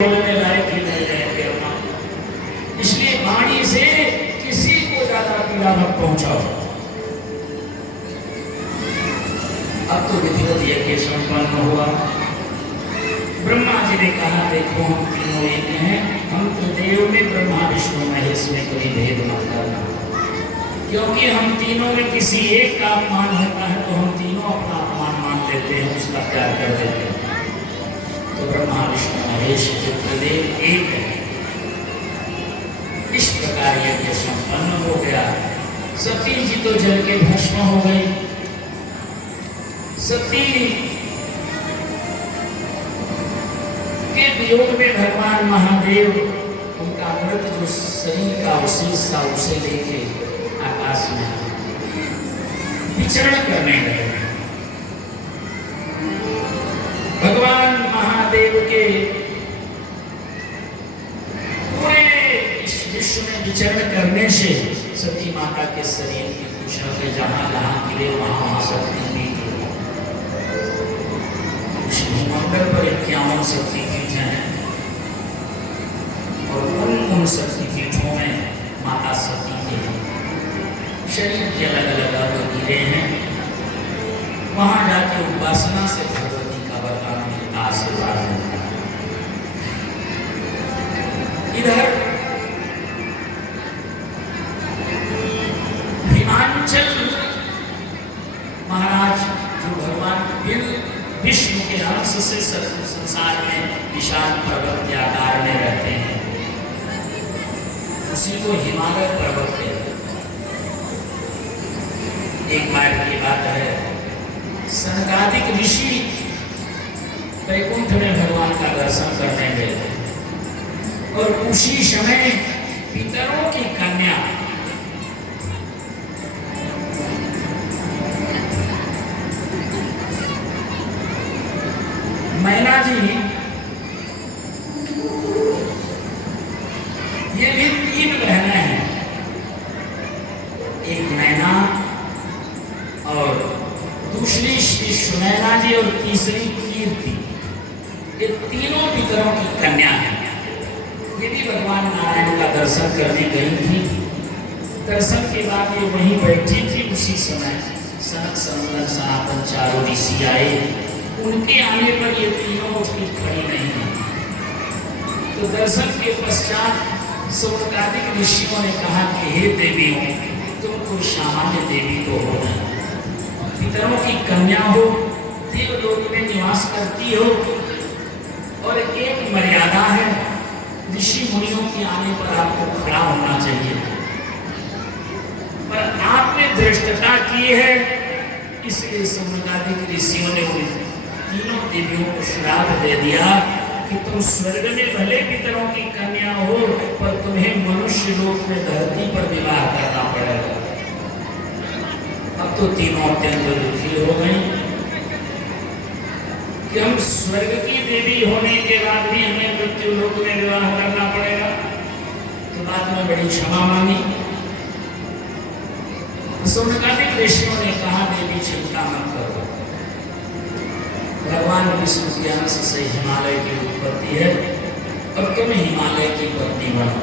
बोलने लायक ही नहीं रहते अपना। इसलिए वाणी से किसी को ज्यादा पीड़ा मत पहुंचाओ। अब तो विधिवत यज्ञ संपन्न हुआ। ब्रह्मा जी ने कहा, देखो हम तीनों एक हैं, हम त्रिदेव में ब्रह्मा विष्णु महेश में कोई भेद मत करना, क्योंकि हम तीनों में किसी एक का अपमान होता है तो हम तीनों अपना अपमान मान लेते हैं, उसका त्याग कर देते हैं। तो ब्रह्मा विष्णु महेश त्रिदेव एक है। इस प्रकार यज्ञ संपन्न हो गया। सती जी तो जल के भस्म हो गई। सती के वियोग में भगवान महादेव उनका मृत जो शरीर का अवशेष था उसे लेके आकाश में विचरण करने लगे। भगवान महादेव के पूरे इस विश्व में विचरण करने से सती माता के शरीर की पूछा के जहां जहां गिरे वहां शक्ति नहीं गिरी। मंगल पर 51 शक्तिपीठ हैं और उन शक्तिपीठों में माता सती के शरीर के अलग अलग अंग गिरे हैं। वहां जाके उपासना से भगवती का वरदान मिलता, आशीर्वाद मिलता। इधर हिमांचल महाराज जो भगवान विष्णु के अंश से संसार में विशाल पर्वत के आकार में रहते हैं, उसी को हिमालय पर्वत कहते हैं। एक बार की बात है, सनकादिक ऋषि वैकुंठ में भगवान का दर्शन करने गए और उसी समय पितरों की कन्या मैना जी, ये भी 3 बहनें हैं, एक मैना और दूसरी श्री सुनैना जी और तीसरी कीर्ति, ये तीनों पितरों की कन्या हैं। ये भी भगवान नारायण का दर्शन करने गई थी। दर्शन के बाद ये वहीं बैठी थी। उसी समय सनक सनंदन सनातन चारों ऋषि आए। उनके आने पर ये तीनों उठ के खड़ी नहीं है। तो दर्शन के पश्चात सौनकादिक ऋषियों ने कहा कि हे देवियों, तुम कोई सामान्य देवी तो हो ना, पितरों की कन्या हो, देवलोक में निवास करती हो और एक मर्यादा है, ऋषि मुनियों के आने पर आपको खड़ा होना चाहिए। पर आपने धृष्टता की है, इसलिए सौनकादिक ऋषियों ने उन तीनों देवियों को श्राप दे दिया कि तुम स्वर्ग में भले पितरों की कन्या हो, पर तुम्हें मनुष्य लोक में धरती पर विवाह करना पड़ेगा। अब तो तीनों अत्यंत दुखी हो गई कि हम स्वर्ग की देवी होने के बाद भी हमें मृत्यु लोक में विवाह करना पड़ेगा। तो बाद में बड़ी क्षमा मांगी। सौनकादिक ऋषियों ने कहा, देवी चिंता मत करो, भगवान विष्णु के अंश से हिमालय की उत्पत्ति है और तुम हिमालय की पत्नी बनो।